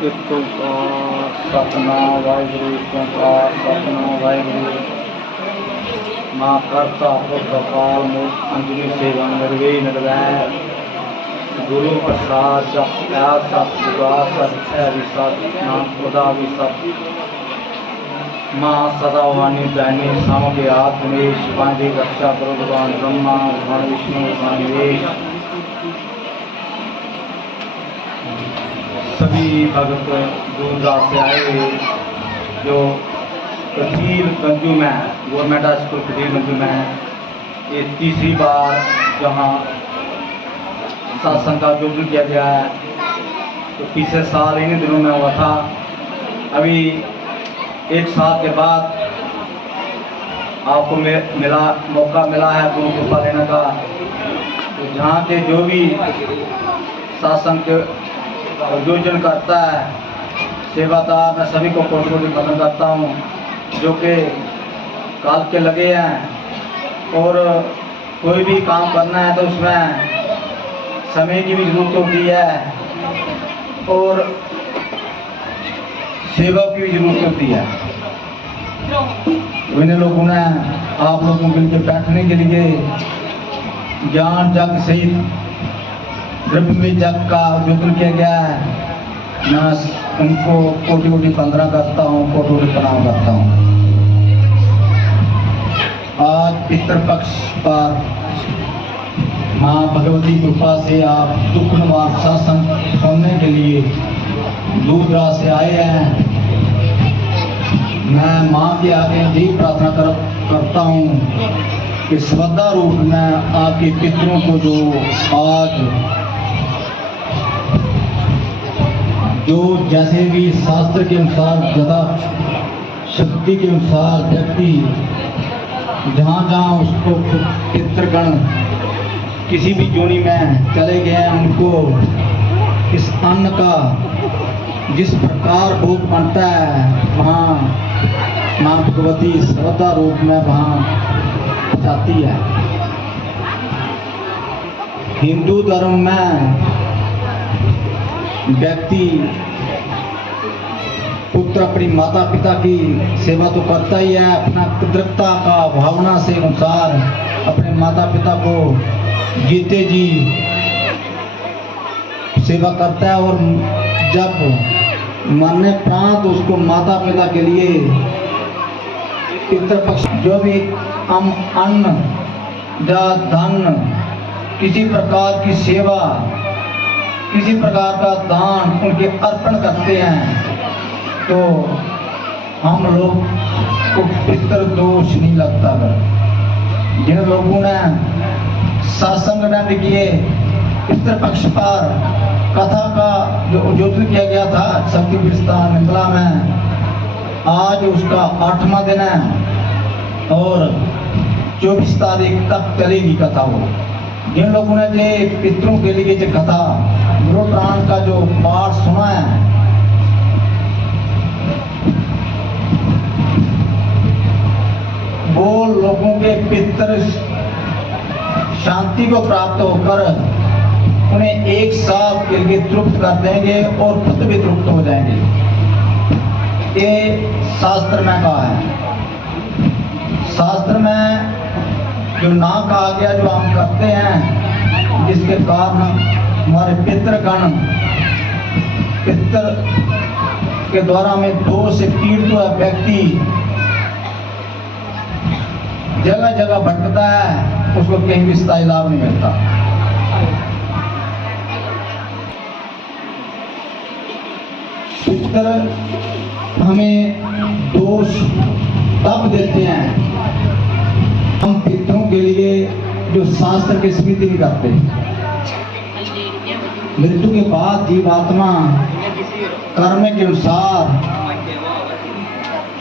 कितु का सतनाम वाहिगुरु का सतनाम वाहिगुरु माँ करता गोपाल मुख अंजलि सेवा निर्वे निर्वैर गुरु प्रसाद जप प्यास सत विवास सत विसत नाम खुदा विसत माँ सदा वाणी दैनी सामग्री आत्मेश पांडे रक्षा करो भगवान ब्रह्मा भगवान विष्णु भगवान महेश सभी भगत दूरदराज से आए हुए जो कथीर गंजू में गवर्नमेंट स्कूल कथीर गंजू में ये तीसरी बार जहाँ सत्संग का आयोजन किया गया है। तो पिछले साल इन्हीं दिनों में हुआ था। अभी एक साल के बाद आपको मौका मिला है गुरु कृपा लेने का। तो जहाँ के जो भी सत्संग के आयोजन करता है सेवादार, मैं सभी को कोटि कोटि खत्म करता हूँ जो कि काल के लगे हैं। और कोई भी काम करना है तो उसमें समय की भी जरूरत होती है और सेवा की भी जरूरत होती है। इन लोगों ने आप लोगों के लिए बैठने के लिए ज्ञान जग सहित द्रव्य जग का आयोजन किया गया है। मैं उनको कोटि कोटि वंदना करता हूँ, कोटि कोटि प्रणाम करता हूँ। आज पितृपक्ष पर माँ भगवती कृपा से आप दुख निवार सत्संग सुनने के लिए दूर दराज से आए हैं। मैं माँ के आगे यही प्रार्थना करता हूँ कि श्रद्धा रूप में आपके पितरों को जो जैसे भी शास्त्र के अनुसार गदा शक्ति के अनुसार व्यक्ति जहाँ जहाँ उसको पितृगण किसी भी जोनी में चले गए हैं उनको इस अन्न का जिस प्रकार भोग बनता है वहाँ माँ भगवती श्रद्धा रूप में वहाँ जाती है। हिंदू धर्म में व्यक्ति पुत्र अपनी माता पिता की सेवा तो करता ही है, अपना कृतज्ञता का भावना से अनुसार अपने माता पिता को जीते जी सेवा करता है। और जब मरने प्रांत उसको माता पिता के लिए पितृपक्ष जो भी अन्न या धन किसी प्रकार की सेवा किसी प्रकार का दान उनके अर्पण करते हैं तो हम लोग को पितृ दोष नहीं लगता। जिन लोगों ने सत्संग दंड किए पितृपक्ष पर कथा का जो आयोजन किया गया था शक्तिपीठ स्थान मंगला में, आज उसका 8वां दिन है और 24 तारीख तक चलेगी कथा। वो जिन लोगों ने जो पितरों के लिए जो कथा गुरु प्राण का जो पाठ सुना है वो लोगों के पितृ शांति को प्राप्त होकर उन्हें एक साल के लिए तृप्त कर देंगे और खुद भी तृप्त हो जाएंगे। ये शास्त्र में कहा है। शास्त्र में जो ना कहा गया जो हम करते हैं जिसके कारण हमारे पितृगण पितृ के द्वारा में दोष से पीड़ित हुआ व्यक्ति जगह जगह भटकता है, उसको कहीं भी स्थायी लाभ नहीं मिलता। पितृ हमें दोष तब देते हैं हम पितरों के लिए जो शास्त्र की स्मृति नहीं करते। मृत्यु के बाद जीवात्मा कर्म के अनुसार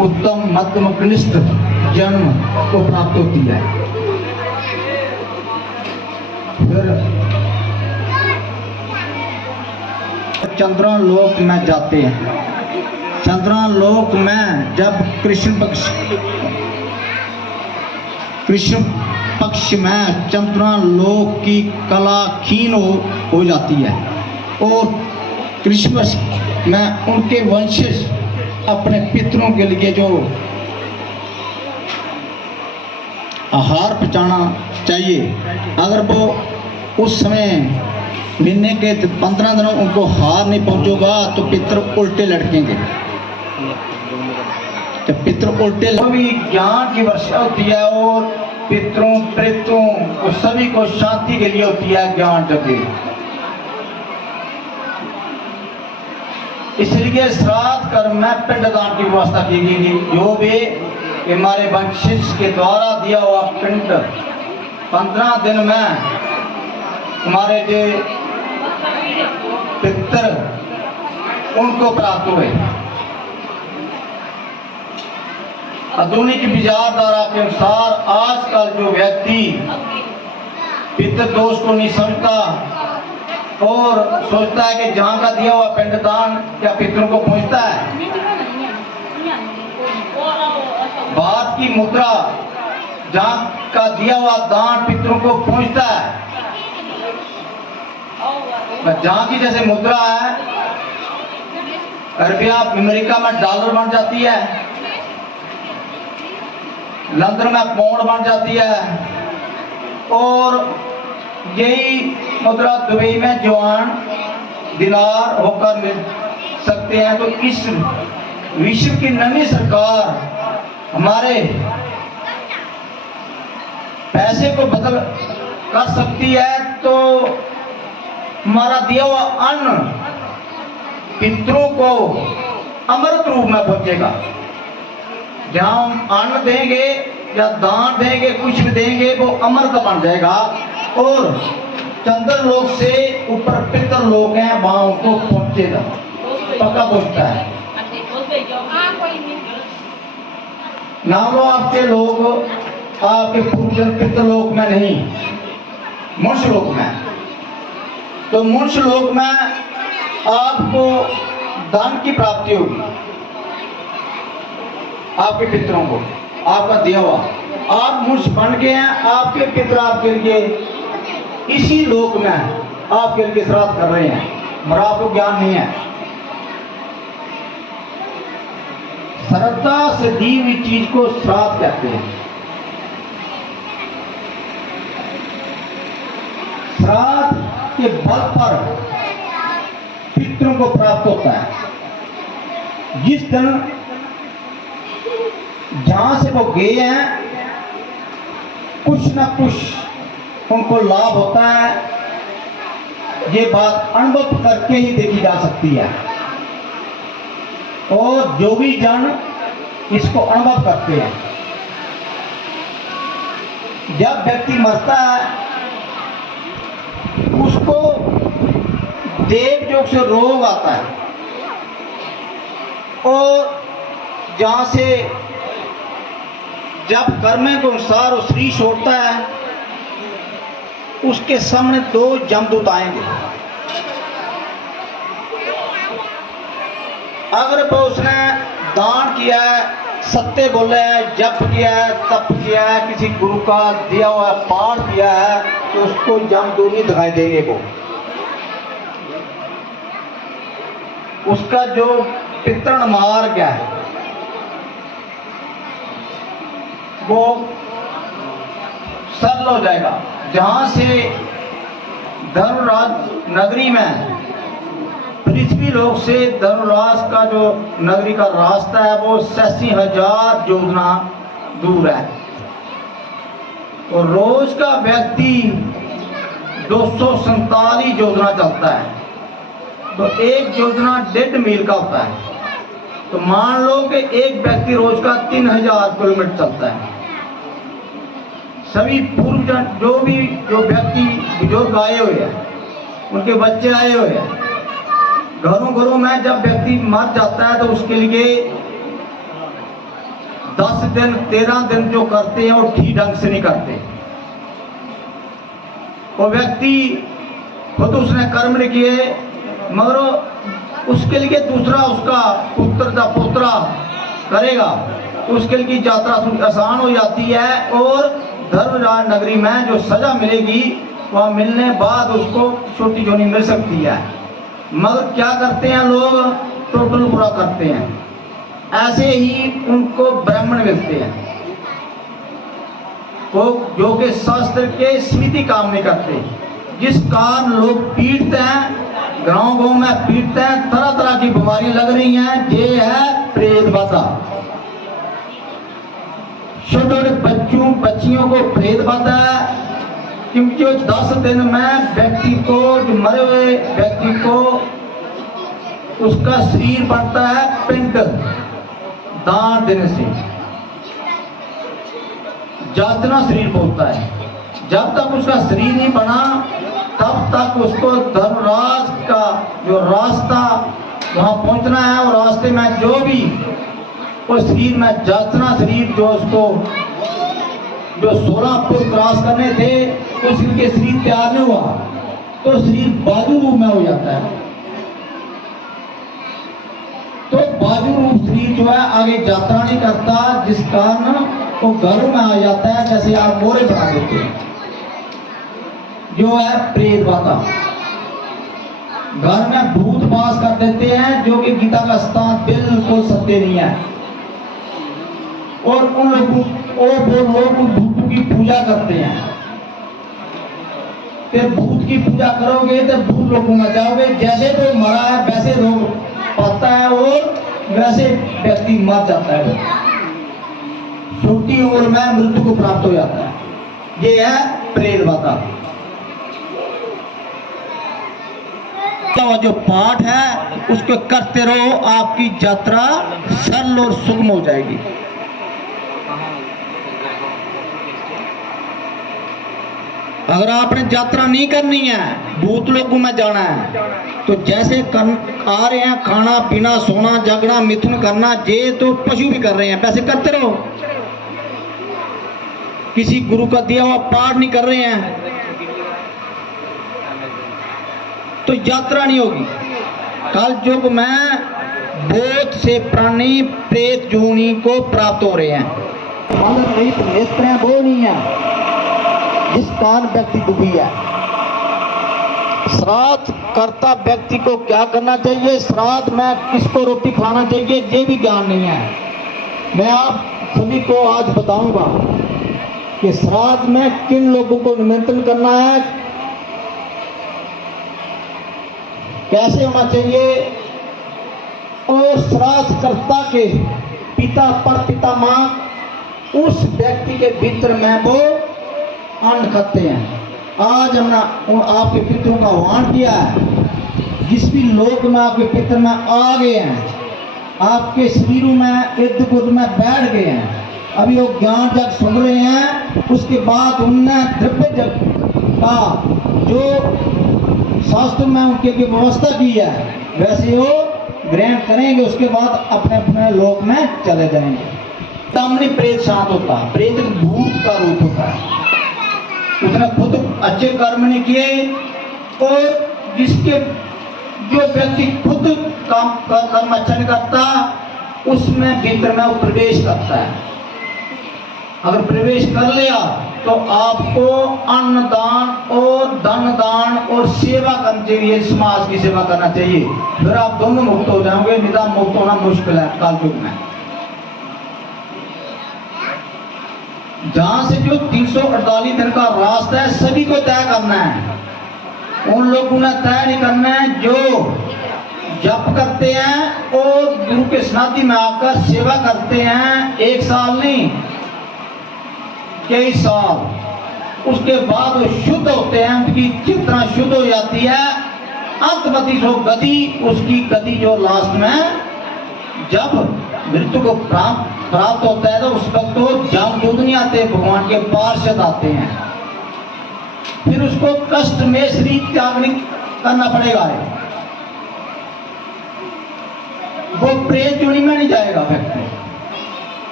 उत्तम मध्यम कनिष्ठ जन्म को प्राप्त होती है। फिर चंद्रमा लोक में जाते हैं। चंद्रमा लोक में जब कृष्ण पक्ष में चंद्रमा लोक की कला क्षीण हो जाती है और कृष्ण मैं उनके वंशज अपने पितरों के लिए जो आहार पहुँचाना चाहिए, अगर वो उस समय महीने के 15 दिनों उनको हार नहीं पहुँचेगा तो पितर उल्टे लटकेंगे। तो पितर उल्टे भी ज्ञान की वर्षा होती है और पितरों प्रेतों और सभी को शांति के लिए होती है ज्ञान जगह। इसलिए श्राद्ध कर्म में पिंडदान की व्यवस्था की गई, जो भी हमारे वंशज के द्वारा दिया हुआ पिंड 15 दिन में हमारे जो पितर उनको प्राप्त हुए। आधुनिक विचारधारा के अनुसार आजकल जो व्यक्ति पितृ दोष को नहीं समझता और सोचता है कि जहाँ का दिया हुआ पिंडदान क्या पितरों को पहुँचता है। भारत की मुद्रा जहाँ का दिया हुआ दान पितरों को पहुँचता है। जहाँ की जैसे मुद्रा है, रुपया अमेरिका में डॉलर बन जाती है, लंदन में पाउंड बन जाती है और यही मुद्रा दुबई में जुआन दिनार होकर मिल सकते हैं। तो इस विश्व की नवी सरकार हमारे पैसे को बदल कर सकती है, तो हमारा दिया हुआ अन्न पितरों को अमृत रूप में पहुंचेगा। जहाँ हम अन्न देंगे या दान देंगे, कुछ भी देंगे, वो अमृत बन जाएगा और चंद्र लोक से ऊपर पितर लोक हैं, वहां उनको पहुंचेगा, पक्का पहुंचता है। ना लो आपके लोग आपके पूर्वजन पितृलोक में नहीं, मनुष्य लोक में। तो मनुष्य लोक में आपको दान की प्राप्ति होगी, आपके पितरों को आपका दिया हुआ। आप मनुष्य बन गए हैं, आपके पितर आपके लिए इसी लोक में आपके लिए श्राद्ध कर रहे हैं, और आपको ज्ञान नहीं है। श्रद्धा से दी हुई चीज को श्राद्ध कहते हैं। श्राद्ध के बल पर पितरों को प्राप्त होता है। जिस दिन जहां से वो गए हैं, कुछ ना कुछ उनको लाभ होता है। ये बात अनुभव करके ही देखी जा सकती है और जो भी जन इसको अनुभव करते हैं। जब व्यक्ति मरता है उसको देव जोग से रोग आता है और जहां से जब कर्म के अनुसार वो शरीर छोड़ता है, उसके सामने 2 जमदूत आएंगे। अगर वो उसने दान किया है, सत्य बोले है, जप किया है, तप किया है, किसी गुरु का दिया हुआ पाठ किया है, तो उसको जमदूत नहीं दिखाई देंगे। वो उसका जो पितृण मार्ग है वो सरल हो जाएगा। जहां से धर्मराज नगरी में पृथ्वी लोक से धर्मराज का जो नगरी का रास्ता है वो 86,000 योजना दूर है और रोज का व्यक्ति 247 योजना चलता है। तो एक योजना 1.5 मील का होता है। तो मान लो कि एक व्यक्ति रोज का 3000 किलोमीटर चलता है। सभी पूर्वजन जो व्यक्ति बुजुर्ग आए हुए हैं, उनके बच्चे आए हुए हैं, घरों घरों में जब व्यक्ति मर जाता है तो उसके लिए 10 दिन 13 दिन जो करते हैं वो ठीक ढंग से नहीं करते। वो व्यक्ति खुद उसने कर्म नहीं किए, मगर उसके लिए दूसरा उसका पुत्र या पोत्रा करेगा तो उसके लिए यात्रा आसान हो जाती है और धर्मराज नगरी में जो सजा मिलेगी वह मिलने बाद उसको छोटी जोनी मिल सकती है। मगर क्या करते हैं लोग, टोटल पूरा करते हैं, ऐसे ही उनको ब्राह्मण मिलते हैं वो जो कि शास्त्र के स्मृति काम नहीं करते, जिस कारण लोग पीड़ते हैं, गाँव गाँव में पीड़ते हैं, तरह तरह की बीमारियां लग रही हैं। ये है प्रेत बाधा। छोटे छोटे बच्चियों को प्रेत बाधा है, क्योंकि 10 दिन में व्यक्ति को, जो मरे हुए व्यक्ति को, उसका शरीर बनता है पिंड दान देने से, जातना शरीर बोलता है। जब तक उसका शरीर नहीं बना तब तक उसको धर्मराज का जो रास्ता वहां पहुंचना है, और रास्ते में जो भी उस शरीर में जातना शरीर जो उसको जो 16 फुट क्रॉस करने थे, उस इनके शरीर तैयार नहीं हुआ तो शरीर बाजू रूप में हो जाता है। तो बाजू रूप शरीर जो है आगे यात्रा नहीं करता, जिस कारण वो घरों में आ जाता है, जैसे आप मोरे बना देते हैं, जो है प्रेत बाधा। घर में भूत वास कर देते हैं, जो कि गीता का स्थान बिल्कुल सत्य नहीं है। और उन लोगों वो लोग उन भूतों की पूजा करते हैं। फिर भूत की पूजा करोगे तो भूत लोगों में जाओगे, जैसे तो मरा है वैसे रोग पाता है और वैसे व्यक्ति मर जाता है, छोटी उम्र में मृत्यु को प्राप्त हो जाता है। ये है प्रेत बाधा। जो पाठ है उसको करते रहो, आपकी यात्रा सरल और सुगम हो जाएगी। अगर आपने यात्रा नहीं करनी है, भूत लोगों में जाना है, तो जैसे आ रहे हैं खाना पीना सोना जागना मिथुन करना, ये तो पशु भी कर रहे हैं, वैसे करते रहो। किसी गुरु का दिया हुआ पाठ नहीं कर रहे हैं तो यात्रा नहीं होगी। कल युग में बहुत से प्राणी प्रेत योनि को प्राप्त हो रहे हैं। नेत्र वो नहीं है जिस कारण व्यक्ति दुखी है। श्राद्ध करता व्यक्ति को क्या करना चाहिए, श्राद्ध में किसको रोटी खाना चाहिए, ये भी ज्ञान नहीं है। मैं आप सभी को आज बताऊंगा कि श्राद्ध में किन लोगों को निमंत्रण करना है, कैसे होना चाहिए, और श्राद्ध कर्ता के पिता पर पितामह उस व्यक्ति के भीतर में वो अन्न खाते हैं। आज हमने आपके पितरों का आह्वान किया है, जिस भी लोक में आपके पितर में आ गए हैं, आपके शरीरों में इर्द गिर्द में बैठ गए हैं, अभी वो ज्ञान जग सुन रहे हैं, उसके बाद उनने द्रव्य जग का जो शास्त्र में उनके लिए व्यवस्था की है वैसे वो ग्रहण करेंगे, उसके बाद अपने अपने लोक में चले जाएंगे। सामने प्रेत शांत होता है, प्रेत भूत का रूप होता है। उसने खुद अच्छे कर्म नहीं किए, और जिसके जो व्यक्ति खुद काम कर्म अच्छा नहीं करता, उसमें भीतर में वो प्रवेश करता है। अगर प्रवेश कर लिया तो आपको अन्न दान और धन दान और सेवा करनी चाहिए, समाज की सेवा करना चाहिए, फिर आप दोनों मुक्त हो जाओगे। निदान मुक्त होना मुश्किल है कालयुग में। जहां से जो 348 दिन का रास्ता है सभी को तय करना है। उन लोगों ने तय नहीं करना है जो जप करते हैं और गुरु के समाधि में आकर सेवा करते हैं, 1 साल नहीं कई साल, उसके बाद वो शुद्ध होते हैं, उनकी चेतना शुद्ध हो जाती है। अंतमति जो गति, उसकी गति जो लास्ट में जब मृत्यु को प्राप्त होता है तो उस वक्त तो जमदूत नहीं आते, भगवान के पार्षद आते हैं। फिर उसको कष्ट में शरीर त्याग नहीं करना पड़ेगा, वो प्रेत योनि में नहीं जाएगा व्यक्ति।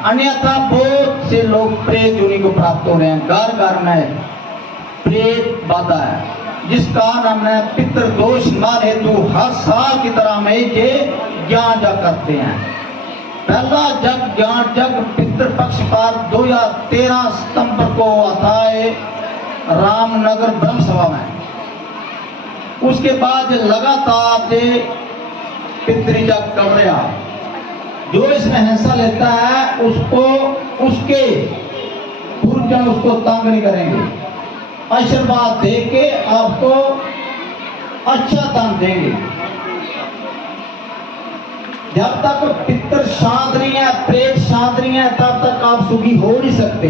अन्यथा बहुत से लोग प्रेत योनि को प्राप्त हो रहे हैं। घर घर में प्रेत बाधा है, जिस कारण हमने पितृदोष निवारण हेतु हर साल की तरह में ये ज्ञान जग करते हैं। पहला जग ज्ञान जग पितृपक्ष पर 2013 सितंबर को आता है रामनगर ब्रह्म सभा में। उसके बाद लगातार पितृजा कर रहा। जो इसमें हिस्सा लेता है उसको उसके पूर्वजन उसको तंग नहीं करेंगे, आशीर्वाद दे के आपको अच्छा दान देंगे। जब तक पितर शांत नहीं है, प्रेत शांत नहीं है, तब तक आप सुखी हो नहीं सकते।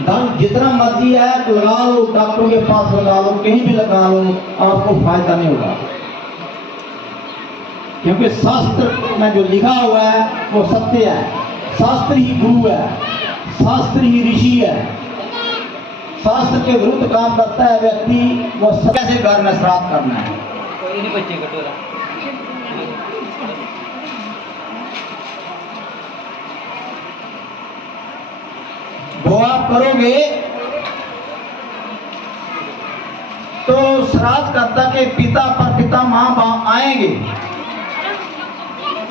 धन जितना मर्जी है लगा लो, डॉक्टरों के पास लगा लो, कहीं भी लगा लो, आपको फायदा नहीं होगा। क्योंकि शास्त्र में जो लिखा हुआ है वो सत्य है। शास्त्र ही गुरु है, शास्त्र ही ऋषि है। शास्त्र के विरुद्ध काम करता है व्यक्ति, वो कैसे घर में श्राद्ध करना है। वो आप करोगे तो श्राद्ध कर्ता के पिता पर पिता मां बाप आएंगे।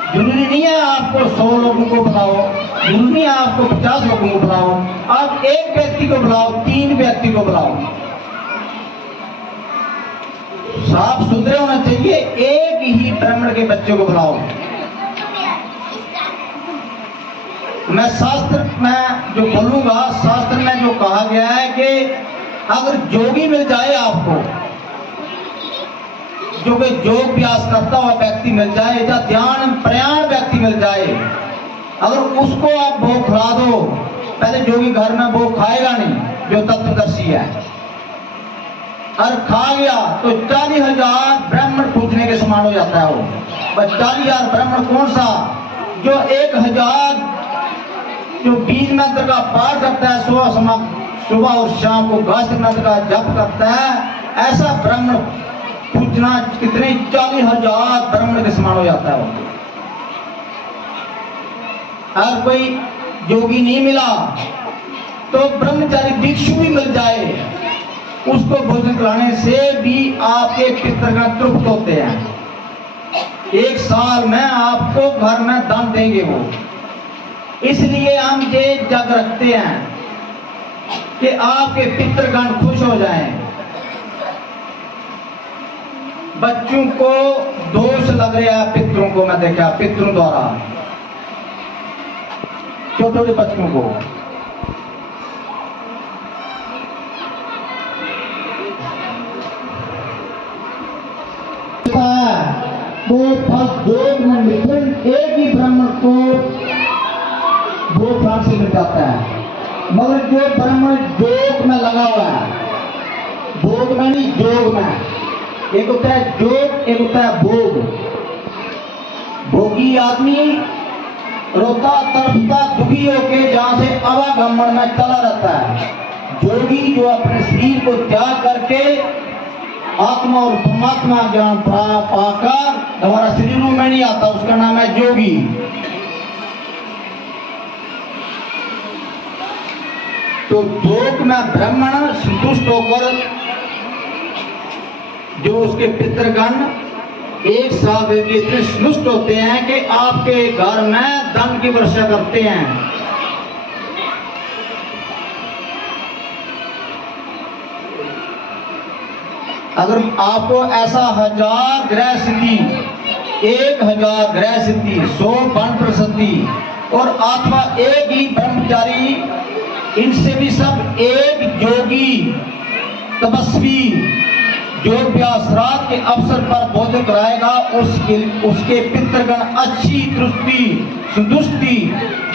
जरूरी नहीं है आपको 100 लोगों को बुलाओ, जरूरी नहीं है आपको 50 लोगों को बुलाओ, आप एक व्यक्ति को बुलाओ, 3 व्यक्ति को बुलाओ। साफ सुथरे होना चाहिए, एक ही ब्राह्मण के बच्चे को बुलाओ। मैं शास्त्र में जो बोलूंगा, शास्त्र में जो कहा गया है कि अगर जोगी मिल जाए आपको, जो कोई योग अभ्यास करता हुआ व्यक्ति मिल जाए या ध्यान प्रयाण व्यक्ति मिल जाए, अगर उसको आप भोग खिला दो, पहले जोगी घर में भोग खाएगा नहीं जो तत्वदर्शी है, और खा गया तो 40,000 ब्राह्मण पूजने के समान हो जाता है वो। पर 40,000 ब्राह्मण कौन सा, जो 1,000 जो बीज मंत्र का पाठ करता है, सुबह और शाम को गायत्री मंत्र का जप करता है, ऐसा ब्राह्मण पूजना कितने 40,000 ब्राह्मण के समान हो जाता है वो। अगर कोई योगी नहीं मिला तो ब्रह्मचारी भिक्षु भी मिल जाए, उसको भोजन कराने से भी आपके पितृगण तृप्त होते हैं। 1 साल में आपको घर में दान देंगे वो। इसलिए हम ये जग रखते हैं कि आपके पितृगण खुश हो जाएं। बच्चों को दोष लग रहा है, पितरों को मैं देखा, पितरों द्वारा छोटे छोटे बच्चों को। वो फर्स्ट योग में मिथुन एक ही ब्राह्मण को 2 प्राण से मिल जाता है, मगर जो ब्राह्मण योग में लगा हुआ है, भोग में नहीं योग में, एक होता है योग, एक होता है भोग। भोगी आदमी रोता तड़पता दुखी होके जहां से आवागमन में चला रहता है। योगी जो अपने शरीर को त्याग करके आत्मा और परमात्मा ज्ञान पाकर दोबारा शरीरों में नहीं आता, उसका नाम है योगी। तो योग में ब्राह्मण संतुष्ट होकर जो उसके पितृगण 1 साल के इतने संतुष्ट होते हैं कि आपके घर में धन की वर्षा करते हैं। अगर आपको ऐसा 1000 ग्रह सिद्धि, 1000 ग्रह सिद्धि, 100 बन प्रसिद्धि और अथवा एक ही ब्रह्मचारी, इनसे भी सब एक योगी तपस्वी जो श्राद्ध के अवसर पर भोजन कराएगा, उसके पितृगण अच्छी दृष्टि संतुष्टि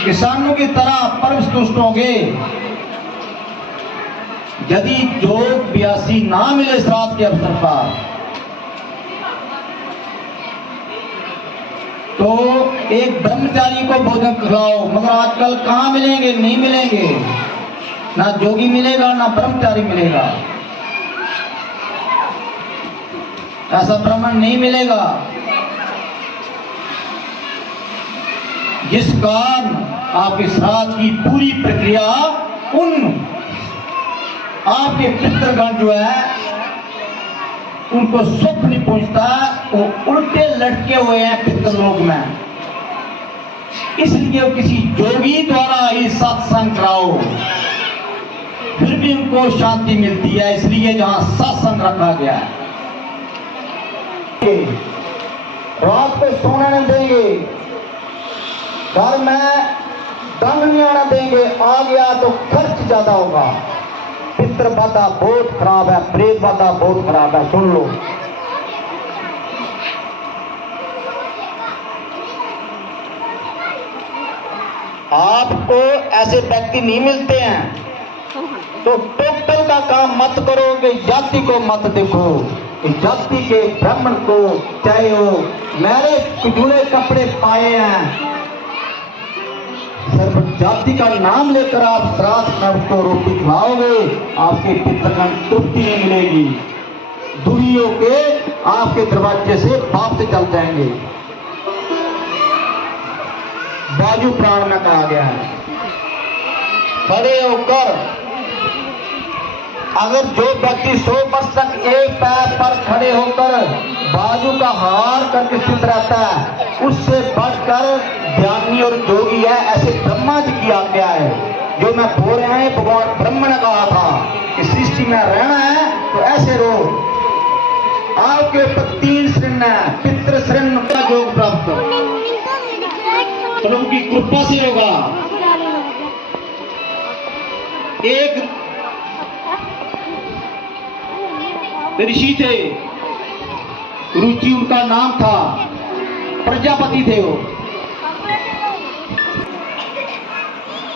किसानों की तरह परम संतुष्ट होंगे। यदि योग अभ्यासी ना मिले श्राद्ध के अवसर पर, तो एक ब्रह्मचारी को भोजन खिलाओ, मगर आजकल कहाँ मिलेंगे, नहीं मिलेंगे, ना जोगी मिलेगा ना ब्रह्मचारी मिलेगा, ऐसा ब्राह्मण नहीं मिलेगा। जिस कारण आपके श्राद्ध की पूरी प्रक्रिया उन आपके पितृगण जो है उनको सुख नहीं पहुंचता, वो उल्टे लटके हुए हैं पितृलोक में। इसलिए किसी योगी द्वारा ही सत्संग कराओ, फिर भी उनको शांति मिलती है। इसलिए जहां सत्संग रखा गया है, रात को सोना नहीं देंगे, घर में दंग नहीं आना देंगे, आ गया तो खर्च ज्यादा होगा। पितृ बाधा बहुत खराब है, प्रेत बाधा बहुत खराब है, सुन लो। आपको ऐसे व्यक्ति नहीं मिलते हैं तो टोटल का काम मत करो कि जाति को मत देखो। जाति के ब्राह्मण को चाहे हो मैंने कुजूले कपड़े पाए हैं, सिर्फ जाति का नाम लेकर आप श्राद्ध में उसको रोटी खिलाओगे, आपके पितृगण तृप्ति नहीं मिलेगी, दुखी होके आपके दरवाजे से वापस चल जाएंगे। बाजू प्राण में कहा गया है। खड़े होकर अगर जो व्यक्ति 100% एक पैर पर खड़े होकर बाजू का हार करके स्थित रहता है, उससे बढ़कर ज्ञानी और जोगी है, ऐसे ब्रह्मा जी की आज्ञा है। जो मैं बोल रहे हैं भगवान ब्रह्मा ने कहा था कि सृष्टि में रहना है तो ऐसे रहो। आपके ऊपर 3 श्रृण है, पितृ श्रृण का योग प्राप्त प्रभु की कृपा से होगा। एक ऋषि थे, रुचि उनका नाम था, प्रजापति थे वो।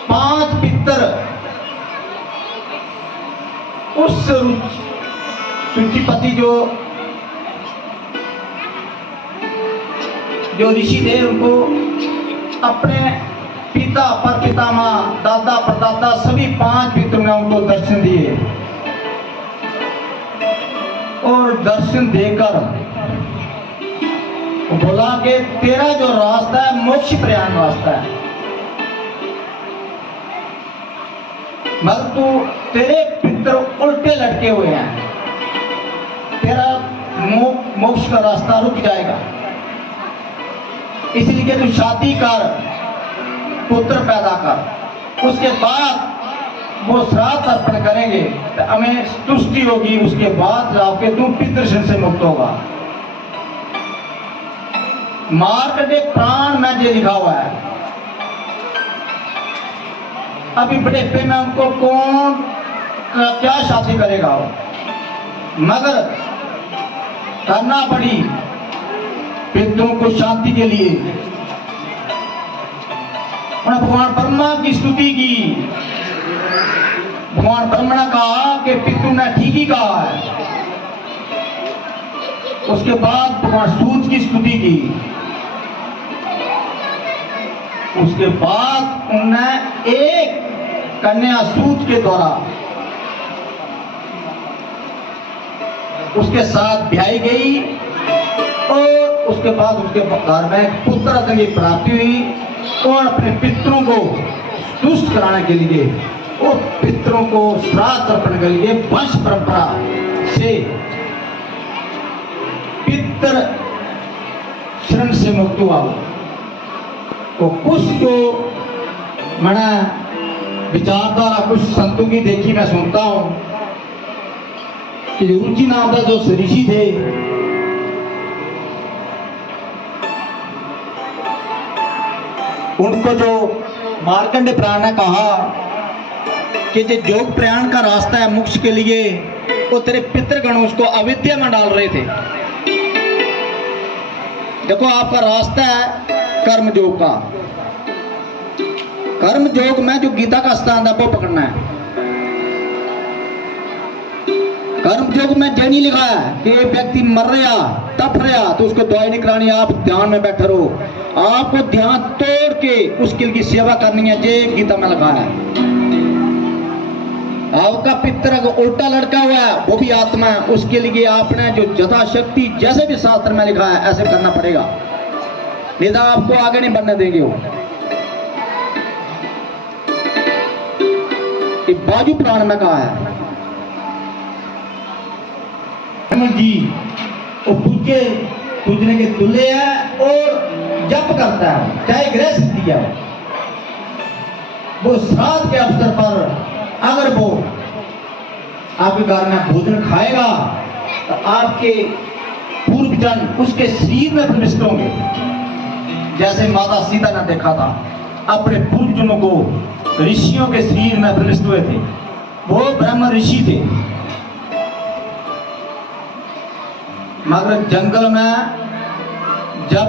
5 पितर उस रुचिपति जो ऋषि थे, उनको अपने पिता पर पितामह दादा परदादा सभी 5 पितरों ने उनको दर्शन दिए और दर्शन देकर बोला कि तेरा जो रास्ता है मोक्ष प्रयाण रास्ता है, मगर तू तेरे पितर उल्टे लटके हुए हैं, तेरा मोक्ष का रास्ता रुक जाएगा। इसलिए तू शादी कर, पुत्र पैदा कर, उसके बाद वो श्राद्ध अर्पण करेंगे तो हमें तुष्टि होगी, उसके बाद जाके तू पितृ से मुक्त होगा। मार्कंडेय प्राण में जो लिखा हुआ है, अभी बुढ़ेपे में उनको कौन क्या शादी करेगा वो, मगर करना पड़ी पितरों को शांति के लिए। उन्होंने भगवान ब्रह्मा की स्तुति की। भगवान ब्रह्मा ने कहा कि पितरों ने ठीक ही कहा है। उसके बाद भगवान सूर्य की स्तुति की। उसके बाद उन्होंने एक कन्या सूर्य के द्वारा उसके साथ ब्याही गई और उसके बाद उसके घर में पुत्र रत्न की प्राप्ति हुई और अपने पितरों को तुष्ट कराने के लिए और पितरों को श्राद्ध अर्पण के लिए वंश परंपरा से पितृ श्रृण से मुक्त हुआ। तो कुछ जो मैंने विचारधारा कुछ संतों की देखी, मैं सुनता हूं कि रुचि नाम का जो ऋषि थे, उनको जो मार्कंडेय प्राण ने कहा कि जो योग प्रयाण का रास्ता है मोक्ष के लिए, वो तेरे पितृगण उसको अविद्या में डाल रहे थे। देखो आपका रास्ता है कर्म योग का, कर्म योग में जो गीता का स्थान है वो पकड़ना है। कर्म योग में ये नहीं लिखा है कि एक व्यक्ति मर रहा तप रहा तो उसको दवाई नहीं करानी, आप ध्यान में बैठे रहो। आपको ध्यान तोड़ के उसके लिए सेवा करनी है, ये गीता में लिखा है। आपका पितर उल्टा लटका हुआ है वो भी आत्मा है, उसके लिए आपने जो यथाशक्ति जैसे भी शास्त्र में लिखा है ऐसे करना पड़ेगा, नहीं तो आपको आगे नहीं बढ़ने देंगे वो। बाजू पुराण में कहा है जी वो पूजने के तुल्य है और जप करता है, चाहे गृहस्थी है। वो श्राद्ध के अवसर पर अगर वो आपके घर में भोजन खाएगा तो आपके पूर्व जन उसके शरीर में प्रविष्ट होंगे। जैसे माता सीता ने देखा था अपने पूर्वजों को ऋषियों के शरीर में प्रविष्ट हुए थे, वो ब्रह्म ऋषि थे। मगर जंगल में जब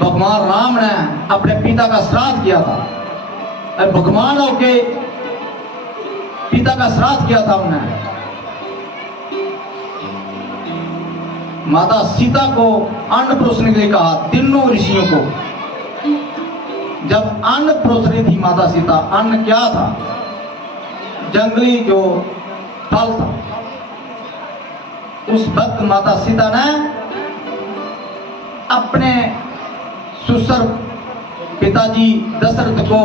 भगवान राम ने अपने पिता का श्राद्ध किया था, भगवान होके पिता का श्राद्ध किया था उन्होंने, माता सीता को अन्न परोसने के लिए कहा, तीनों ऋषियों को। जब अन्न परोस रही थी माता सीता, अन्न क्या था? जंगली जो फल था। उस वक्त माता सीता ने अपने सुसर पिताजी दशरथ को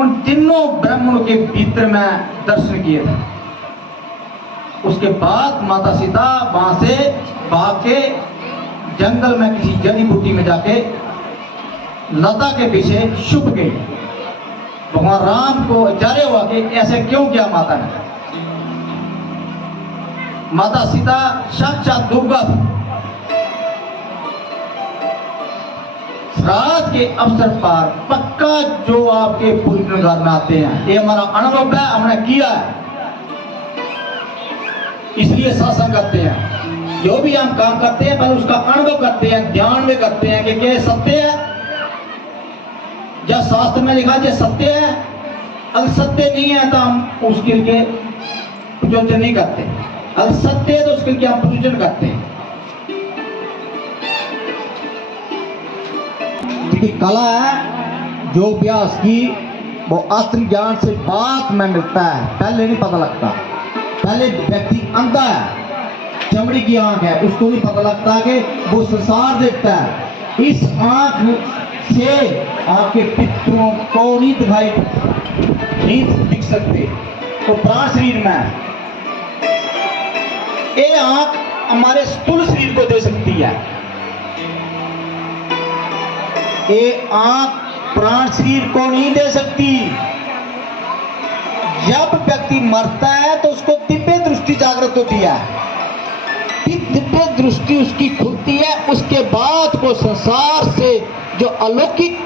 उन तीनों ब्राह्मणों के भीतर में दर्शन किए थे। उसके बाद माता सीता वहां से भाग के जंगल में किसी जड़ी बूटी में जाके लता के पीछे छुप गई। भगवान राम को आश्चर्य हुआ कि ऐसे क्यों किया माता ने। माता सीता साक्षात दुर्गा थी। श्राद्ध के अवसर पर पक्का जो आपके पूर्ण घर में आते हैं, ये हमारा अनुभव है, हमने किया है, इसलिए सत्संग करते हैं। जो भी हम काम करते हैं पर उसका अनुभव करते हैं, ध्यान में करते हैं कि क्या सत्य है, या शास्त्र में लिखा है सत्य है। अगर सत्य नहीं है तो हम उसके लिए पूजन नहीं करते, अगर सत्य है तो उसके लिए हम पूजन करते हैं। क्योंकि कला है जो अभ्यास की वो आत्मज्ञान से बाद में मिलता है, पहले नहीं पता लगता। पहले व्यक्ति अंधा है, चमड़ी की आंख है, उसको नहीं पता लगता कि वो संसार देखता है। इस आंख से आपके पितरों को नहीं दिखाई नहीं दिख सकते, तो प्राण शरीर में ये आंख हमारे स्थूल शरीर को दे सकती है। ये आंख प्राण शरीर को नहीं दे सकती। जब व्यक्ति मरता है तो उसको दिव्य दृष्टि जागृत होती है, दिव्य दृष्टि उसकी खुलती है। उसके बाद वो संसार से जो अलौकिक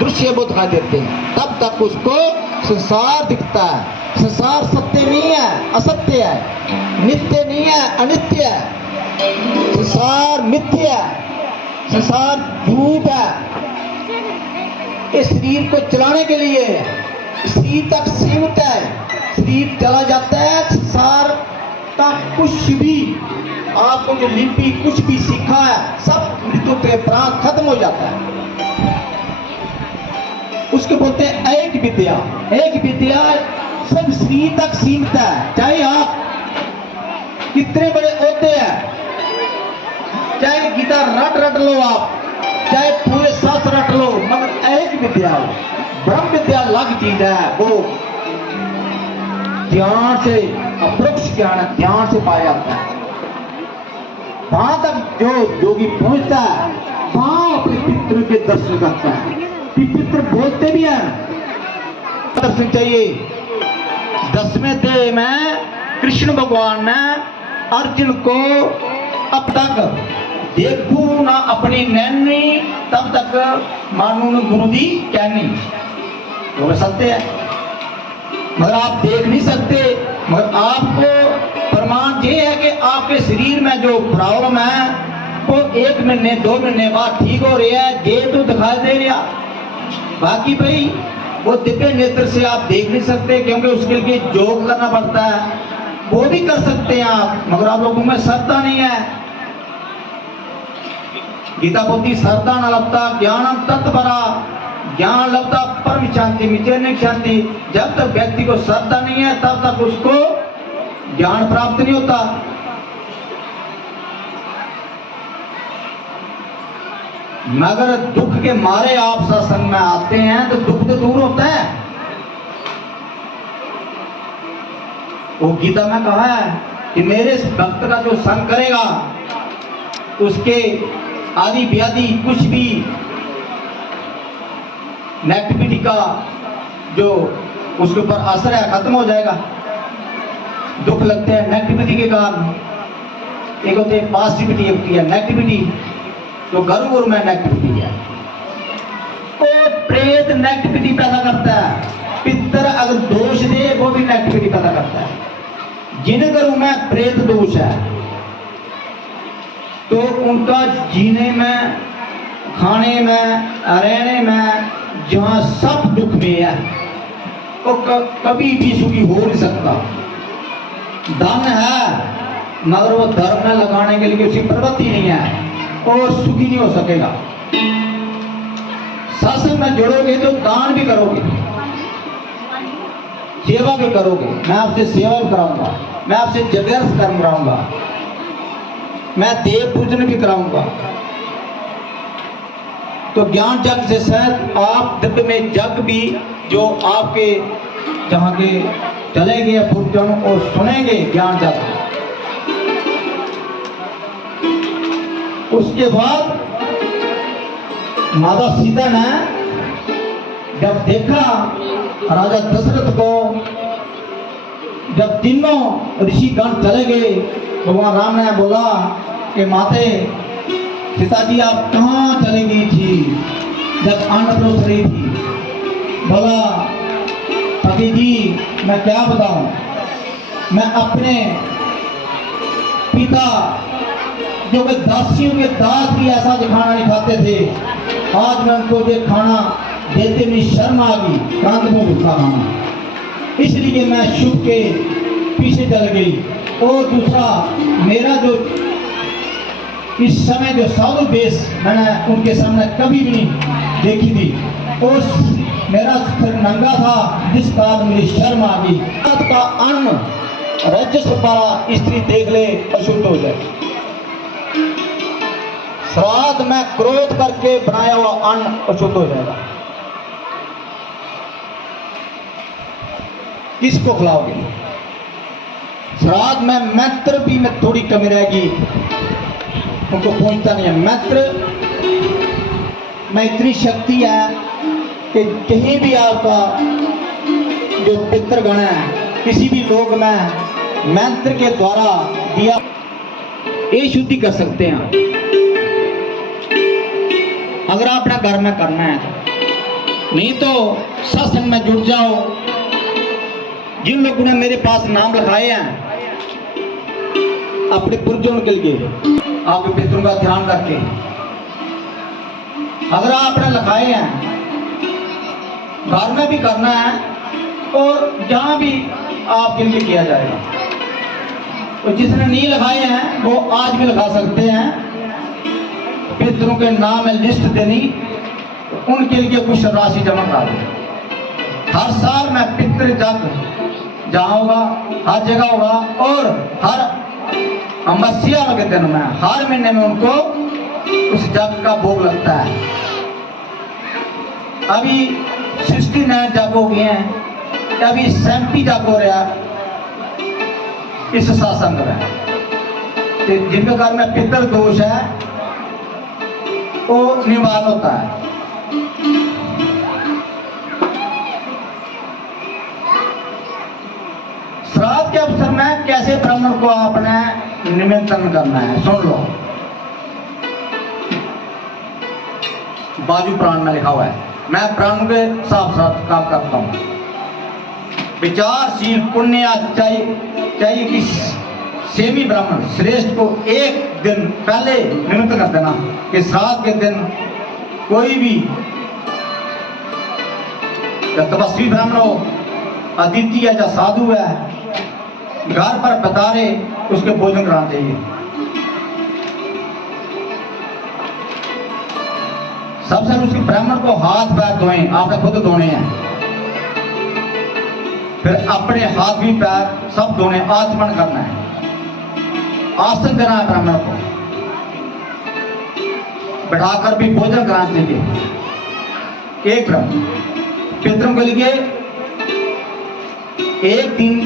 दृश्य वो दिखाई देते हैं, तब तक उसको संसार दिखता है। संसार सत्य नहीं है, असत्य है, नित्य नहीं है, अनित्य है। संसार मिथ्या है, संसार झूठ है। इस शरीर को चलाने के लिए शरीर तक सीमित है, शरीर चला जाता है, संसार का कुछ भी आपको जो लिपि कुछ भी सीखा है सब मृत्यु के प्राण खत्म हो जाता है। उसके बोलते हैं एक विद्या। एक विद्या सब शरीर तक सीमित है। चाहे आप कितने बड़े होते हैं, चाहे गीता रट लो आप, चाहे पूरे शास्त्र रट लो, मगर एक विद्या हो, ब्रह्म विद्या अलग चीज है। वो ध्यान से, अपरोक्ष ज्ञान ध्यान से पाया जाता है। वहां तक जो योगी पहुंचता है वहां अपने पितृ के दर्शन करता है। पितृ बोलते भी हैं, दर्शन चाहिए। 10वें अध्याय में कृष्ण भगवान ने अर्जुन को अब तक देखू ना अपनी नैनी, तब तक मानू न गुरु दी कहनी। वो सत्य है, मगर आप देख नहीं सकते। मगर आपको प्रमाण ये है कि आपके शरीर में जो प्रॉब्लम है वो 1 महीने 2 महीने बाद ठीक हो रही है, ये तो दिखाई दे रहा। बाकी भाई वो दिव्य नेत्र से आप देख नहीं सकते, क्योंकि उसके लिए योग करना पड़ता है। वो भी कर सकते हैं आप, मगर आप लोगों में श्रद्धा नहीं है। गीता बोलती श्रद्धा न लभता ज्ञानम तत्परा, ज्ञान लभता परम शांति मिचेन शांति। जब तक व्यक्ति को श्रद्धा नहीं है तब तक उसको ज्ञान प्राप्त नहीं होता। मगर दुख के मारे आप सत्संग में आते हैं तो दुख तो दूर होता है। वो गीता में कहा है कि मेरे भक्त का जो संग करेगा उसके आदि व्याधि कुछ भी नेगेटिविटी का जो उसके ऊपर असर है खत्म हो जाएगा। दुख लगते हैं नेगेटिविटी के कारण, एक होती है पॉजिटिविटी, एक होती है नेगेटिविटी। जो गुरु में नेगेटिविटी है, वो प्रेत नेगेटिविटी पैदा करता है। पितर अगर दोष दे वो भी नेगेटिविटी पैदा करता है। जिन गुरु में प्रेत दोष है तो उनका जीने में, खाने में, रहने में, जहां सब दुख में है, वो कभी भी सुखी हो नहीं सकता। धन है मगर वो धर्म में लगाने के लिए उसकी प्रवृत्ति नहीं है और सुखी नहीं हो सकेगा। सत्संग में जुड़ोगे तो दान भी करोगे, सेवा भी करोगे। मैं आपसे सेवा भी कराऊंगा, मैं आपसे जगह कर्म कराऊंगा, मैं देव पूजन भी कराऊंगा। तो ज्ञान जग से शायद आप दिव्य में जग भी जो आपके जहाँ के चलेंगे पूजन और सुनेंगे ज्ञान जग। उसके बाद माता सीता ने जब देखा राजा दशरथ को, जब तीनों ऋषिगण चले गए, भगवान राम ने बोला कि माते सीता जी आप कहाँ चली गई थी जब अन्न परोस रही थी? बोला पति जी मैं क्या बताऊं, मैं अपने पिता जो कि दासियों के दास भी ऐसा खाना नहीं खाते थे, आज मैं उनको ये खाना देते में शर्म आ गई, कांत में भूखा खाना, इसलिए मैं शुभ के पीछे चल गई। और दूसरा मेरा जो इस समय जो साधु वेश मैंने उनके सामने कभी भी नहीं देखी थी, और मेरा सिर नंगा था जिस बात मुझे शर्म आ गई। का अन्न रजस वाला स्त्री देख ले अशुद्ध हो जाए। श्राद्ध में क्रोध करके बनाया हुआ अन्न अशुद्ध हो जाएगा। किसको खिलाओगे? श्राद्ध में मैत्र भी में थोड़ी कमी रहेगी, उनको पहुंचता नहीं है। मैत्र में इतनी शक्ति है कि कहीं भी आपका जो पितृगण है किसी भी लोग में मंत्र के द्वारा दिया ये शुद्धि कर सकते हैं। अगर आपने घर में करना है तो, नहीं तो सत्संग में जुड़ जाओ। जिन लोगों ने मेरे पास नाम लिखाए हैं अपने पुरजों के लिए, आपके पितरों का ध्यान करके, अगर आपने लिखाए हैं घर में भी करना है और जहां भी आपके लिए किया जाएगा। तो जिसने नहीं लिखाए हैं वो आज भी लिखा सकते हैं। पितरों के नाम में लिस्ट देनी, उनके लिए कुछ राशि जमा करा दें। हर साल मैं पितृ जग जहाँ होगा हर जगह होगा, और हर अमावस्या के दिन में हर महीने में उनको उस जग का भोग लगता है। अभी 69 जग हो गए हैं, अभी 70 जग हो रहा इस सत्संग में। तो जिनके घर में पितृ दोष है वो निवारण होता है। श्राद्ध के अवसर में कैसे ब्राह्मण को आपने निमंत्रण करना है सुन लो। बाजू प्राण में लिखा हुआ है, मैं प्राण के साथ साथ काम करता हूं। विचारशील पुण्य चाहिए कि सेमी ब्राह्मण श्रेष्ठ को एक दिन पहले निमंत्रण कर देना कि श्राद्ध के दिन कोई भी तपस्वी ब्राह्मण हो, अतिथि है या साधु है, घर पर पधारे उसके भोजन कराना चाहिए। सबसे उसके ब्राह्मण को हाथ पैर धोएं, आपने खुद धोने हैं, फिर अपने हाथ भी पैर सब धोने, आचमन करना है, आसन देना है ब्राह्मण को, बैठाकर भी भोजन कराना चाहिए। एक ब्राह्मण पितरों के लिए 1 3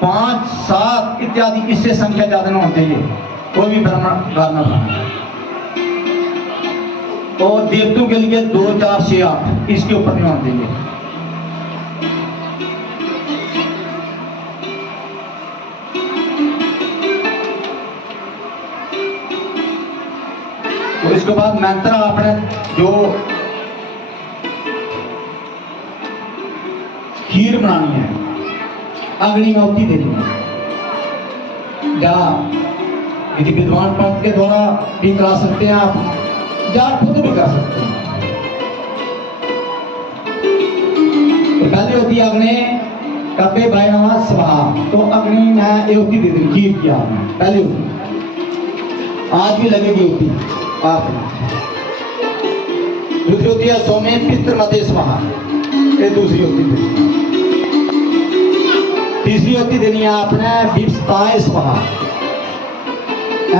5 7 इत्यादि, इससे संख्या ज्यादा नहीं होनी चाहिए। कोई भी ब्राह्मण घर में बनाना, और देवताओं के लिए 2 4 6 8, इसके ऊपर नहीं होना चाहिए। उसके बाद मंत्र आपने जो खीर बनानी है, अग्नि में आहुति देनी है, या यदि विद्वान पंथ के द्वारा भी करा सकते हैं आप, या खुद भी कर सकते हैं। तो पहले होती है अग्नि कपे भाईनामा स्वाहा, तो अग्नि में आहुति दे दी खीर की आपने पहले होती, आज भी लगेगी होती आपने। दूसरी होती है सोमे पितृ मते स्वाहा, ये दूसरी होती है। तीसरी होती देनी है आपने विपस्ताय स्वाहा,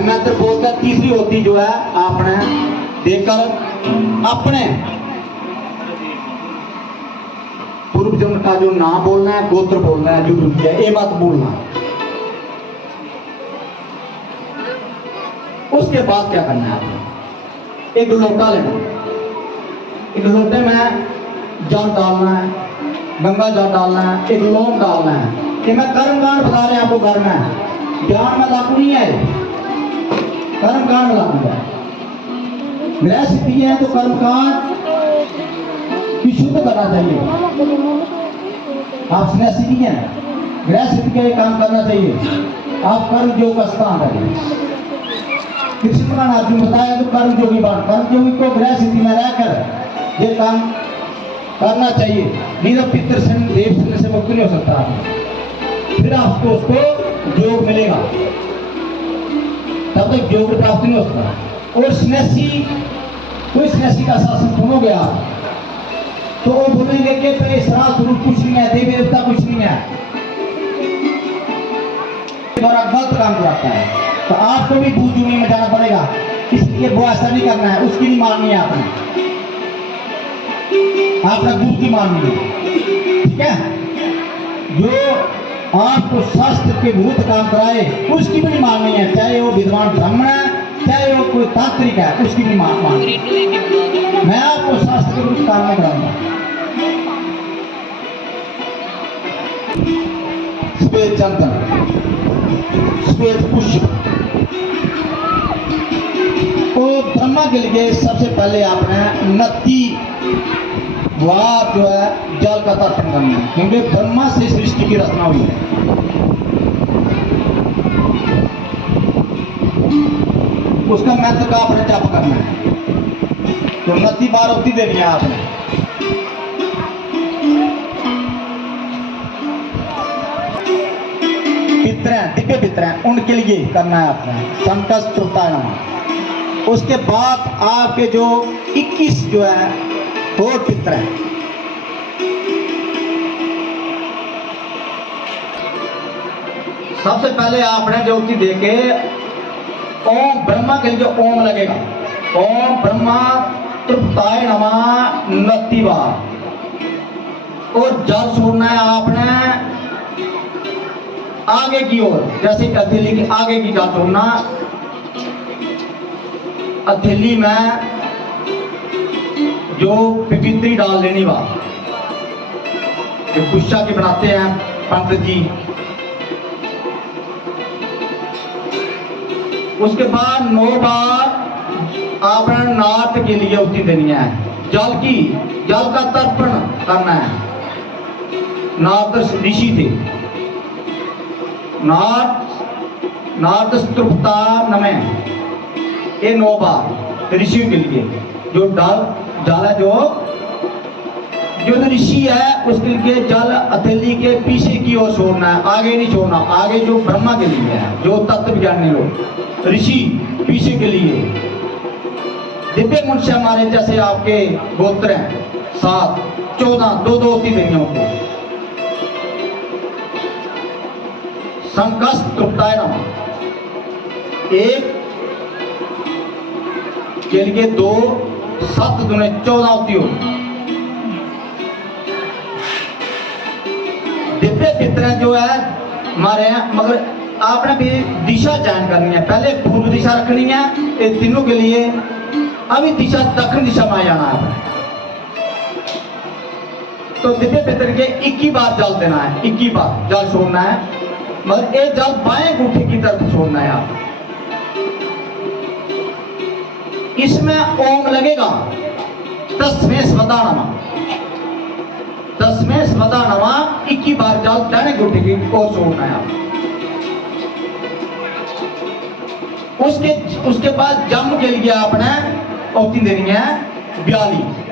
मंत्र बोलकर तीसरी होती जो है आपने देकर अपने पूर्व जन्म का जो नाम बोलना है, गोत्र बोलना है, जो दुनिया ये मत बोलना। उसके बाद क्या करना है आपने, एक लोटा लेना, एक लोटे में जल डालना है, गंगा जल डालना है, एक लौंग डालना है। कि मैं कर्मकांड बता रहे हैं आपको करना है, ज्ञान में लागू नहीं है, कर्मकांड लागू है। गृह स्थिति है तो कर्मकांड की शुद्ध करना चाहिए। आप स्नेही हैं, गृह स्थिति का ये काम करना चाहिए, आप कर्म योग का स्थान करें। कृष्ण भगवान अर्जुन बताया तो कर्म योगी बन, कर्म योगी को गृह स्थिति में रहकर ये काम करना चाहिए, नहीं तो पितृ से देव से मुक्त नहीं हो सकता। फिर आपको उसको योग मिलेगा, तब तक योग प्राप्त नहीं हो सकता। और स्नेही, कोई स्नेही का शासन सुनोगे आप तो वो बोलेंगे कि श्राद्ध स्वरूप कुछ नहीं है, देवी देवता कुछ नहीं है, द्वारा गलत काम कराता है। तो आपको भी भूल जूनी में जाना पड़ेगा, इसलिए वो ऐसा नहीं करना है, उसकी नहीं माननी है आपने, आपने गुरु की माननी है। ठीक है, जो आपको शास्त्र के विरुद्ध काम कराए उसकी भी नहीं माननी है, चाहे वो विद्वान ब्राह्मण है, चाहे वो कोई तांत्रिक है, उसकी भी माननी। मैं आपको शास्त्र के विरुद्ध काम नहीं कराऊंगा। श्वेत चंदन, श्वेत पुष्प, तो ब्रह्मा के लिए सबसे पहले आपने नदी द्वार जो है जल का तर्पण करना है, क्योंकि ब्रह्मा से सृष्टि की रचना हुई है। उसका महत्व का आपने जप करना है, तो नदी बार होती देनी है आपने। पितरें, दिव्य पितरें, उनके लिए करना है आपने संकष्ट उत्तारण। उसके बाद आपके जो 21 जो है और पितर है, सबसे पहले आपने ज्योति देके ओम ब्रह्मा के लिए ओम लगेगा, ओम ब्रह्मा तृप्ताय नमः 29 बार, और जल छोड़ना है आपने आगे की ओर, जैसे हथेली की आगे की जल छोड़ना, हथेली में जो पिपित्री डाल लेनी बात, जो कुशा की बनाते हैं पंडित जी। उसके बाद 9 बार आपने नाथ के लिए आहुति देनी है, जल की, जल का तर्पण करना है। नाथ ऋषि थे, नाथ तृप्ता नमः, ये 9 बार ऋषि के लिए। जो जल है, जो ऋषि है उसके लिए जल हथेली के पीछे की ओर छोड़ना है, आगे नहीं छोड़ना। आगे जो ब्रह्मा के लिए है, जो तत्व ज्ञानी लोग, ऋषि पीछे के लिए। दिव्य मनुष्य हमारे जैसे आपके गोत्र हैं 7, 14, 2 होती देनी होंगे। संकष्ट तृप्ताय नमः, 1 के लिए 2, 7 दूने 14 होती हो। दिव्य पितरें जो है हमारे हैं, मगर आपने भी दिशा चयन करनी है। पहले पूर्व दिशा रखनी है ये तीनों के लिए, अभी दिशा दक्षिण दिशा में जाना है। तो दिव्य पितर के 21 बार जल देना है, 21 बार जल छोड़ना है, मगर एक जल बाएं अंगूठे की तरफ छोड़ना है। आप इसमें ओम लगेगा, तस्मै स्वधा नमः। तस्मै स्वधा नमः 21 बार जाओ, दाने गुटे की ओर छोड़ना है। उसके बाद जम के लिए आपने औती देनी है 42।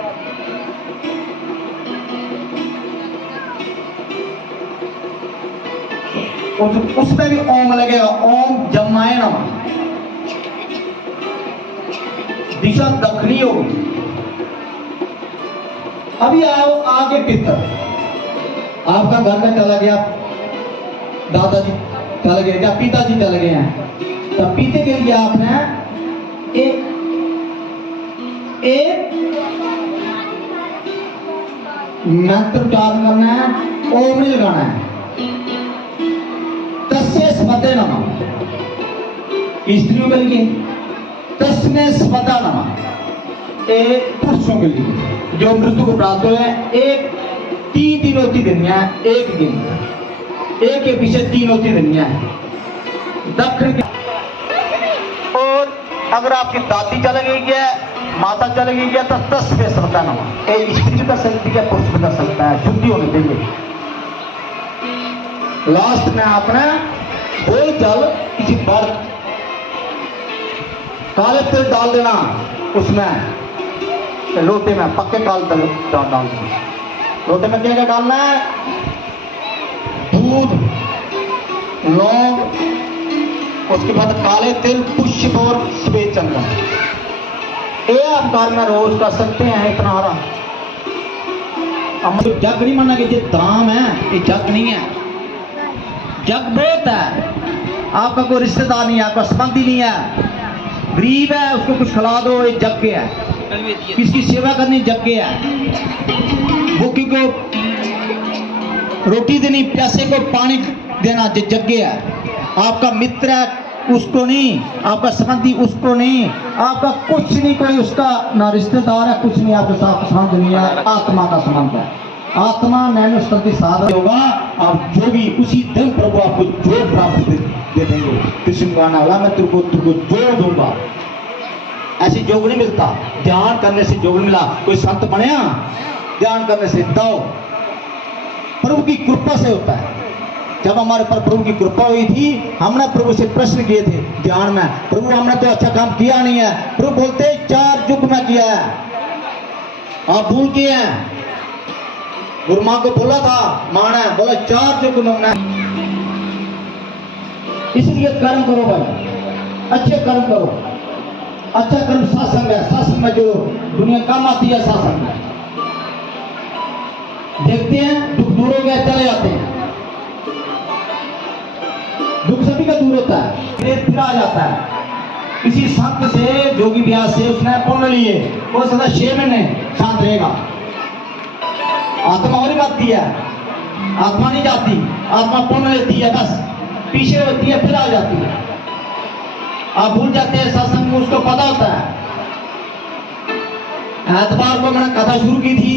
उसमें भी ओम लगेगा, ओम जमाए नमः। दिशा दक्षिणी होगी। अभी आओ आगे पितर, आपका घर में चला गया, दादाजी चले गए या पिताजी चले गए हैं, तब पीते के लिए आपने एक मंत्र उच्चारण करना है, ओम नहीं लगाना है। तस्मै स्वधा नमः स्त्रियों के लिए, तस्मै स्वधा नमः एक पुरुषों के लिए जो मृत्यु को प्राप्त हुए हैं। एक 3 दिन होती दुनिया है, एक दिन एक के पीछे 3 होती दुनिया है दक्षिण के। और अगर आपकी दादी चले गई है, माता चले गई है, तो तस्मै स्वधा नमः एक स्त्री भी कर सकती है, पुरुष भी कर सकता है, शुद्धि होने देंगे। लास्ट में आपने बोल जल किसी पर काले तिल डाल देना, उसमें लोटे में पक्के काले तिल डाल देना। लोटे में क्या क्या डालना है? दूध, लौंग, उसके बाद काले तिल, पुष्प और सफेद चंदन। ये आप घर में रोज कर सकते हैं। इतना हरा जग नहीं माना कि ये दाम है, ये जग नहीं है। जग बहुत है, आपका कोई रिश्तेदार नहीं है, आपका संबंधी नहीं है, गरीब है, उसको कुछ खिला दो, ये जग के है। किसकी सेवा करनी जग के है। भूखी को रोटी देनी, प्यासे को पानी देना जग के है। आपका मित्र है उसको नहीं, आपका संबंधी उसको नहीं, आपका कुछ नहीं, कोई उसका ना रिश्तेदार है, कुछ नहीं, आपके साथ संबंध नहीं है, आत्मा का संबंध है। आत्मा नैनो स्थिति साधन होगा, आप जो भी उसी दिन प्रभु आपको जो प्राप्त दे देंगे। कृष्ण गाना वाला मैं तुमको जो दूंगा। ऐसी जोग नहीं मिलता, ध्यान करने से जोग मिला। कोई संत बनया ध्यान करने से दो, प्रभु की कृपा से होता है। जब हमारे पर प्रभु की कृपा हुई थी, हमने प्रभु से प्रश्न किए थे ध्यान में, प्रभु हमने तो अच्छा काम किया नहीं है। प्रभु बोलते 4 युग में किया है, आप भूल किए हैं। गुरु मां को बोला था, मां ने बोला 4 युग में। इसलिए कर्म करो भाई, अच्छे कर्म करो। अच्छा कर्म सत्संग है, सत्संग में जो दुनिया काम आती है सत्संग में। देखते हैं दुख दूर हो गया, चले जाते हैं। दुख सभी का दूर होता है, फिर आ जाता है। किसी संत से, जोगी ब्यास से उसने पुण्य लिए, वो सदा 6 महीने शांत रहेगा। आत्मा और ही बात है, आत्मा नहीं जाती, आत्मा पुण्य लेती है, बस पीछे होती है, फिर आ जाती है। आप भूल जाते हैं, सत्संग में उसको पता होता है। एतबार को मैंने कथा शुरू की थी,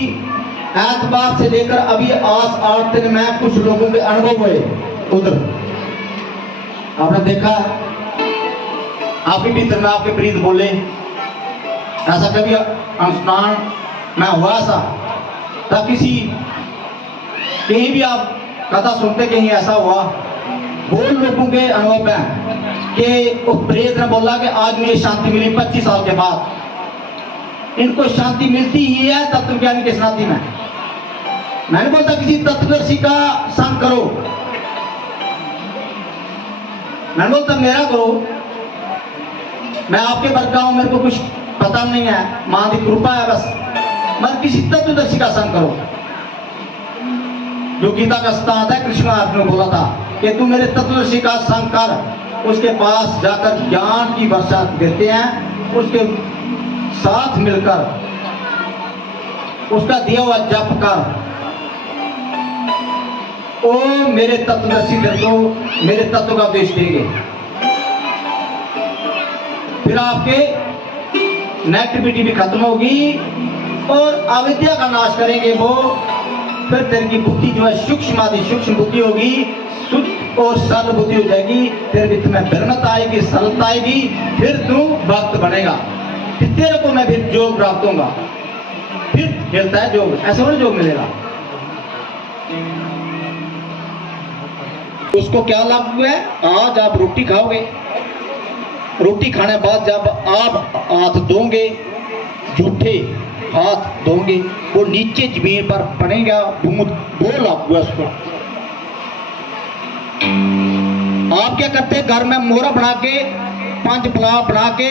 एतबार से लेकर अभी आज 8 दिन में कुछ लोगों के अनुभव हुए उधर, आपने देखा। आपके भीतर में आपके प्रीत बोले, ऐसा कभी अनुष्ठान में हुआ ऐसा? तब किसी कहीं भी आप कथा सुनते, कहीं ऐसा हुआ? बहुत लोगों के अनुभव में कि उस प्रेत ने बोला कि आज मुझे शांति मिली 25 साल के बाद। इनको शांति मिलती ही है तत्वज्ञानी के शांति में। मैंने बोलता किसी तत्वदर्शी का संग करो, मैंने बोलता मेरा करो, मैं आपके वर्ग हूं, मेरे को कुछ पता नहीं है, मां की कृपा है बस। मगर किसी तत्वदर्शी का संग करो। जो गीता का स्थान है, कृष्ण ने बोला था कि तू मेरे तत्वदर्शी का संग कर, उसके पास जाकर ज्ञान की वर्षा देते हैं, उसके साथ मिलकर उसका दिया हुआ जप कर। ओ मेरे तत्वदर्शी तेरे को मेरे तत्व का उपदेश देंगे, फिर आपके नेगेटिविटी भी खत्म होगी और अविद्या का नाश करेंगे वो। फिर तेरे की बुद्धि जो है सूक्ष्म बुद्धि होगी, शुद्ध और सरल बुद्धि हो जाएगी। तेरे भी तुम्हें ब्रह्मता आएगी, सरलता आएगी, फिर तू भक्त बनेगा। फिर तेरे को मैं फिर जोग प्राप्त होगा। फिर खेलता है जोग, ऐसा वाला जोग मिलेगा। उसको क्या लाभ हुआ है? आज आप रोटी खाओगे, रोटी खाने बाद जब आप हाथ धोगे, झूठे हाथ धोगे, वो नीचे जमीन पर पड़ेगा बूंद, वो लाभ हुआ उसको। आप क्या करते हैं? घर में मोहरा बना के, 5 पुलाव बना के,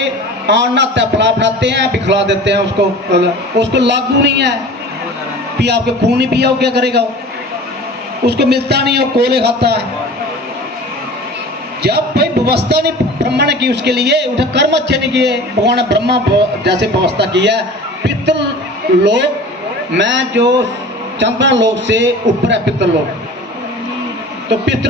आना पुलाव बनाते हैं, बिखला देते हैं उसको लागू नहीं है। पी आपके खून नहीं पिया, वो क्या करेगा? उसको मिलता नहीं है, वो कोले खाता है। जब भाई व्यवस्था नहीं ब्रह्मा ने की उसके लिए, उठे कर्म अच्छे नहीं किए, भगवान ने ब्रह्मा जैसे व्यवस्था की है। पितृ लोक, मैं जो चंद्र लोक से ऊपर है पितृ लोक, तो पितृ